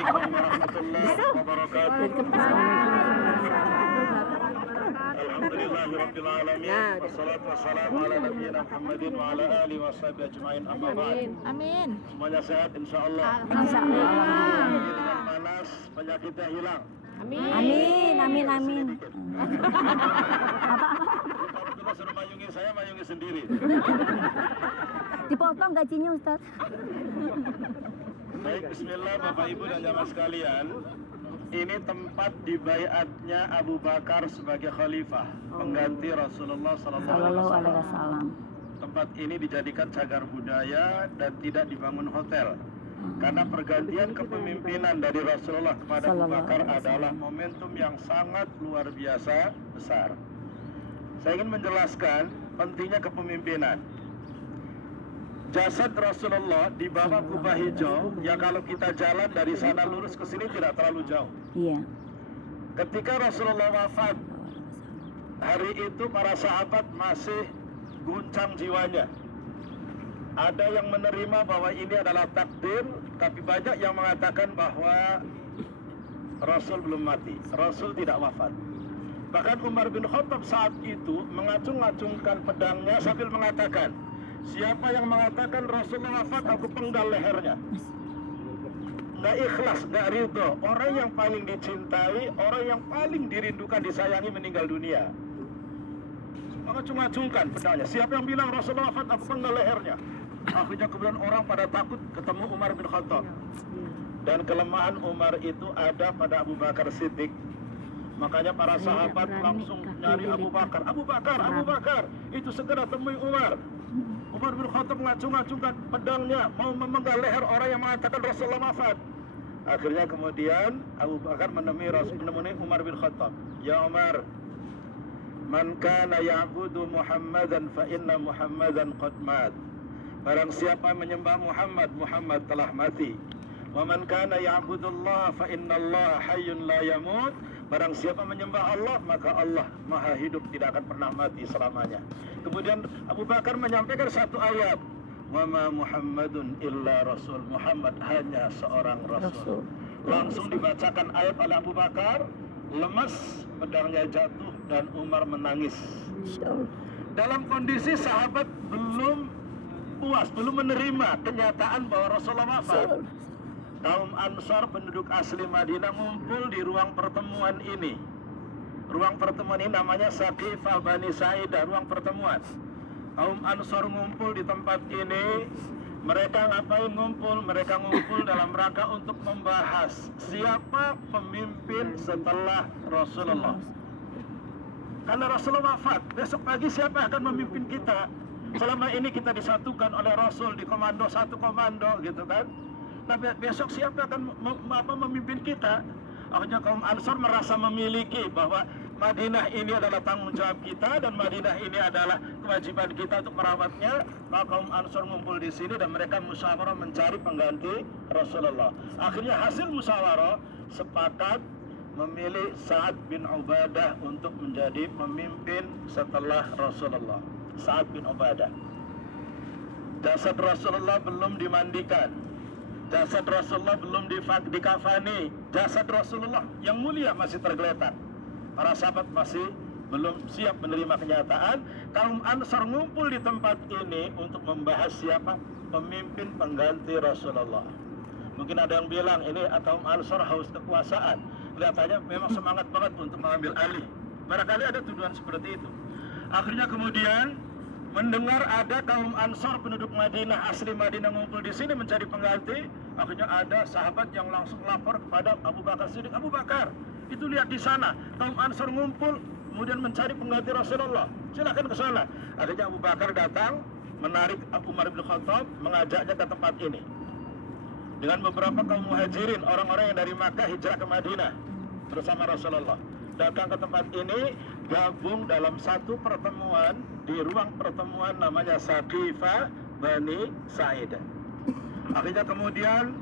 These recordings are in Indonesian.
Assalamualaikum warahmatullahi wabarakatuh. Alhamdulillahirabbil alamin. Wassalatu wassalamu ala nabiyyina Muhammadin wa ala alihi washabihi ajmain. Amma ba'd. Amin. Semuanya sehat insyaallah. Insyaallah. Dengan panas penyakitnya hilang. Amin. Kalau suruh mayungi saya, mayungi sendiri. Dipotong gajinya, Ustaz. Baik, bismillah Bapak Ibu dan jamaah sekalian. Ini tempat dibaiatnya Abu Bakar sebagai khalifah, pengganti Rasulullah sallallahu alaihi wasallam. Tempat ini dijadikan cagar budaya dan tidak dibangun hotel. Karena pergantian kepemimpinan dari Rasulullah kepada Abu Bakar adalah momentum yang sangat luar biasa besar. Saya ingin menjelaskan pentingnya kepemimpinan. Jasad Rasulullah di bawah kubah hijau, ya kalau kita jalan dari sana lurus ke sini tidak terlalu jauh. Iya. Ketika Rasulullah wafat, hari itu para sahabat masih guncang jiwanya. Ada yang menerima bahwa ini adalah takdir, tapi banyak yang mengatakan bahwa Rasul belum mati, Rasul tidak wafat. Bahkan Umar bin Khattab saat itu mengacung-acungkan pedangnya sambil mengatakan, siapa yang mengatakan Rasulullah wafat, aku penggal lehernya. Nggak ikhlas, nggak ridho. Orang yang paling dicintai, orang yang paling dirindukan, disayangi meninggal dunia. Mengacung-acungkan pedangnya. Siapa yang bilang Rasulullah wafat, aku penggal lehernya. Akhirnya kemudian orang pada takut ketemu Umar bin Khattab. Dan kelemahan Umar itu ada pada Abu Bakar Siddiq. Makanya para sahabat langsung nyari Abu Bakar. Abu Bakar, itu segera temui Umar. Umar bin Khattab mengacung-acungkan pedangnya mau memenggal leher orang yang mengatakan Rasulullah wafat. Akhirnya kemudian Abu Bakar menemui Umar bin Khattab. Ya Umar, man kana ya'budu Muhammadan fa inna Muhammadan qad mat. Barang siapa menyembah Muhammad, Muhammad telah mati. Wa man kana ya'budullah fa innallaha hayyun la yamut. Barang siapa menyembah Allah, maka Allah maha hidup, tidak akan pernah mati selamanya. Kemudian Abu Bakar menyampaikan satu ayat, wa ma Muhammadun illa rasul. Muhammad hanya seorang rasul. Langsung dibacakan ayat oleh Abu Bakar, lemas, pedangnya jatuh dan Umar menangis. Dalam kondisi sahabat belum puas, belum menerima kenyataan bahwa Rasulullah wafat. Kaum Ansar penduduk asli Madinah ngumpul di ruang pertemuan ini. Ruang pertemuan ini namanya Saqifah Bani Sa'idah, ruang pertemuan. Kaum Ansar ngumpul di tempat ini. Mereka ngapain ngumpul? Mereka ngumpul dalam rangka untuk membahas siapa pemimpin setelah Rasulullah. Karena Rasulullah wafat, besok pagi siapa akan memimpin kita? Selama ini kita disatukan oleh Rasul di komando, satu komando gitu kan. Nah besok siapa akan memimpin kita? Akhirnya kaum Ansar merasa memiliki bahwa Madinah ini adalah tanggung jawab kita dan Madinah ini adalah kewajiban kita untuk merawatnya. Maka kaum Ansar ngumpul di sini dan mereka musyawarah mencari pengganti Rasulullah. Akhirnya hasil musyawarah sepakat memilih Sa'ad bin Ubadah untuk menjadi pemimpin setelah Rasulullah. Sa'ad bin Ubadah. Jasad Rasulullah belum dimandikan. Jasad Rasulullah belum dikafani. Jasad Rasulullah yang mulia masih tergeletak. Para sahabat masih belum siap menerima kenyataan. Kaum Ansar ngumpul di tempat ini untuk membahas siapa pemimpin pengganti Rasulullah. Mungkin ada yang bilang ini kaum Ansar haus kekuasaan. Kelihatannya memang semangat banget untuk mengambil alih. Barangkali ada tuduhan seperti itu. Akhirnya kemudian mendengar ada kaum Ansar penduduk Madinah, asli Madinah ngumpul di sini mencari pengganti. Akhirnya ada sahabat yang langsung lapor kepada Abu Bakar Siddiq. Abu Bakar, itu lihat di sana kaum Ansar ngumpul kemudian mencari pengganti Rasulullah. Silakan ke sana. Akhirnya Abu Bakar datang, menarik Umar bin Khattab, mengajaknya ke tempat ini. Dengan beberapa kaum muhajirin, orang-orang yang dari Makkah hijrah ke Madinah bersama Rasulullah. Datang ke tempat ini, gabung dalam satu pertemuan di ruang pertemuan namanya Saqifah Bani Sa'idah. Akhirnya kemudian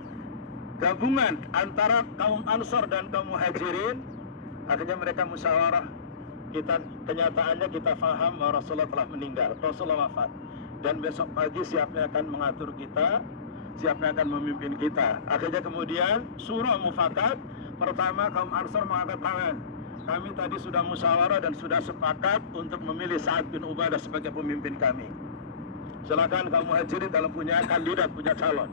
gabungan antara kaum Ansar dan kaum Muhajirin, akhirnya mereka musyawarah. Kenyataannya kita faham bahwa Rasulullah telah meninggal, Rasulullah wafat. Dan besok pagi siapa yang akan mengatur kita? siapa yang akan memimpin kita. Akhirnya kemudian surah mufakat. Pertama kaum Ansar mengangkat tangan. Kami tadi sudah musyawarah dan sudah sepakat untuk memilih Sa'ad bin Ubadah sebagai pemimpin kami. Silakan kaum Muhajirin dalam punya kandidat, punya calon.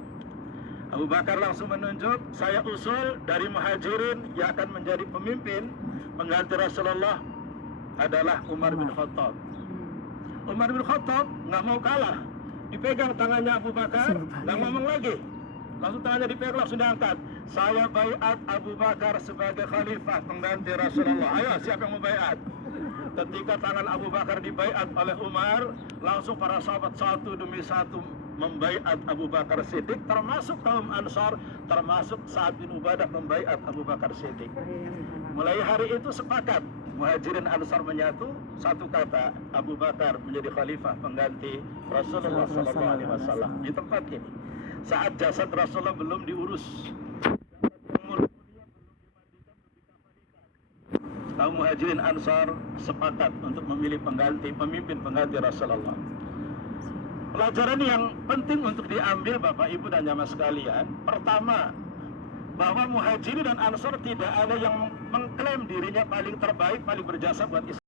Abu Bakar langsung menunjuk, saya usul dari Muhajirin yang akan menjadi pemimpin pengganti Rasulullah adalah Umar bin Khattab. Umar bin Khattab nggak mau kalah, dipegang tangannya Abu Bakar, nggak ngomong lagi, langsung tangannya dipegang, langsung diangkat. Saya baiat Abu Bakar sebagai khalifah pengganti Rasulullah. Ayo, siapa yang mau baiat? Ketika tangan Abu Bakar dibaiat oleh Umar, langsung para sahabat satu demi satu membaiat Abu Bakar Siddiq, termasuk kaum Ansar, termasuk Sa'ad bin Ubadah membaiat Abu Bakar Siddiq. Mulai hari itu sepakat, Muhajirin Ansar menyatu, satu kata, Abu Bakar menjadi khalifah pengganti Rasulullah SAW di tempat ini. Saat jasad Rasulullah belum diurus, kaum Muhajirin Ansar sepakat untuk memilih pemimpin pengganti Rasulullah. Pelajaran yang penting untuk diambil Bapak Ibu dan jamaah sekalian, pertama, bahwa Muhajirin dan Ansar tidak ada yang mengklaim dirinya paling terbaik, paling berjasa buat Islam.